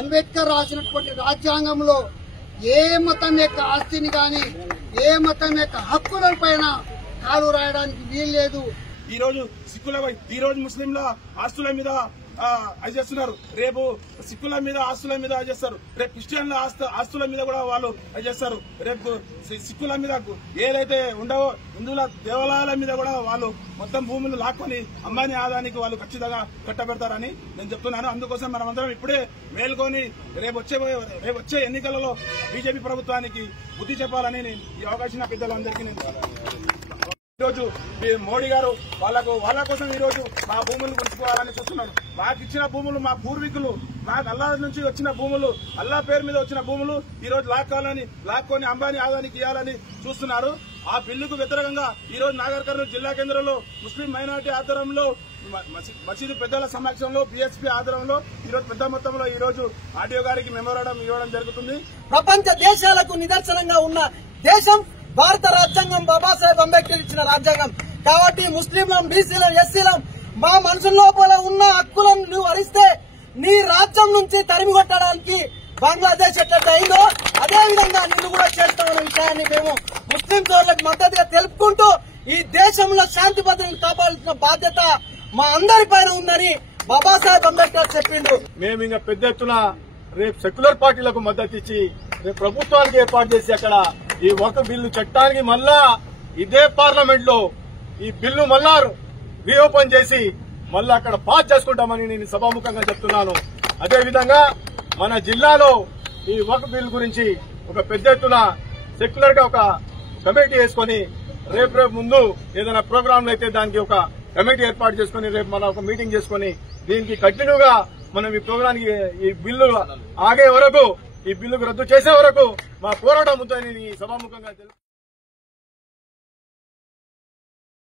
అంబేద్కర్ రాసినటువంటి రాజ్యాంగంలో ఏ మతం యొక్క ఆస్తిని గాని ఏ మతం యొక్క హక్కుల పైన కాలు రాయడానికి వీల్లేదు. ఈ రోజు ముస్లింల ఆస్తుల మీద అది చేస్తున్నారు, రేపు సిక్కుల మీద ఆస్తుల మీద అది చేస్తారు, రేపు క్రిస్టియన్ల ఆస్తుల మీద కూడా వాళ్ళు అది చేస్తారు, రేపు సిక్కుల మీద ఏదైతే ఉండవో హిందువుల దేవాలయాల మీద కూడా వాళ్ళు మొత్తం భూములు లాక్కొని అంబానీ ఆదాయానికి వాళ్ళు ఖచ్చితంగా కట్టబెడతారని నేను చెప్తున్నాను. అందుకోసం మనమందరం ఇప్పుడే మేల్కొని రేపు వచ్చే ఎన్నికలలో బీజేపీ ప్రభుత్వానికి బుద్ధి చెప్పాలని ఈ అవకాశం పెద్దలందరికీ ఈరోజు మోడీ గారు వాళ్ళ కోసం ఈ రోజు మా భూములు గుంచుకోవాలని చూస్తున్నారు. మాకు ఇచ్చిన భూములు మా పూర్వీకులు మాకు అల్లా నుంచి వచ్చిన భూములు, అల్లా పేరు మీద వచ్చిన భూములు ఈ రోజు లాక్కొని అంబానీ ఆదాయానికి ఇవ్వాలని చూస్తున్నారు. ఆ బిల్లుకు వ్యతిరేకంగా ఈ రోజు నాగర్ కర్నూలు జిల్లా కేంద్రంలో ముస్లిం మైనార్టీ ఆధ్వర్యంలో మసీదు పెద్దల సమక్షంలో బీఎస్పీ ఆధ్వర్యంలో ఈ రోజు పెద్ద మొత్తంలో ఈ రోజు ఆర్డీఓ గారికి మెమోరాండం ఇవ్వడం జరుగుతుంది. ప్రపంచ దేశాలకు నిదర్శనంగా ఉన్న దేశం భారత రాజ్యాంగం, బాబాసాహెబ్ అంబేద్కర్ ఇచ్చిన రాజ్యాంగం. కాబట్టి ముస్లింలం, బీసీలం, ఎస్సీలం మా మనసు లోపల ఉన్న హక్కులను నువ్వు హరిస్తే నీ రాజ్యం నుంచి తరిమి కొట్టడానికి బంగ్లాదేశ్ ఎట్లా అయిందో అదే విధంగా నిన్ను కూడా చేస్తామన్న విషయాన్ని మేము ముస్లిం సోదరులకు మద్దతుగా తెలుపుకుంటూ ఈ దేశంలో శాంతి భద్రతను కాపాడాల్సిన బాధ్యత మా అందరి పైన ఉందని బాబాసాహెబ్ అంబేద్కర్ చెప్పిండు. మేము ఇంకా పెద్ద ఎత్తున రేపు సెక్యులర్ పార్టీలకు మద్దతు ఇచ్చి రేపు ప్రభుత్వానికి ఏర్పాటు చేసి అక్కడ ఈ వక్ఫ్ బిల్లు చట్టానికి మళ్ళా ఇదే పార్లమెంట్ లో ఈ బిల్లు మళ్ళా రీఓపెన్ చేసి మళ్ళా అక్కడ పాస్ చేసుకుంటామని నేను సభాముఖంగా చెప్తున్నాను. అదేవిధంగా మన జిల్లాలో ఈ వక్ఫ్ బిల్ గురించి ఒక పెద్ద ఎత్తున సెక్యులర్ గా ఒక కమిటీ వేసుకుని రేపు ముందు ఏదైనా ప్రోగ్రాంలు అయితే దానికి ఒక కమిటీ ఏర్పాటు చేసుకుని రేపు మనం ఒక మీటింగ్ చేసుకుని దీనికి కంటిన్యూగా మనం ఈ ప్రోగ్రాంకి ఈ బిల్లు ఆగే వరకు, ఈ బిల్లుకు రద్దు చేసే వరకు మా పోరాటం ఉందని సభాముఖంగా తెలుసు.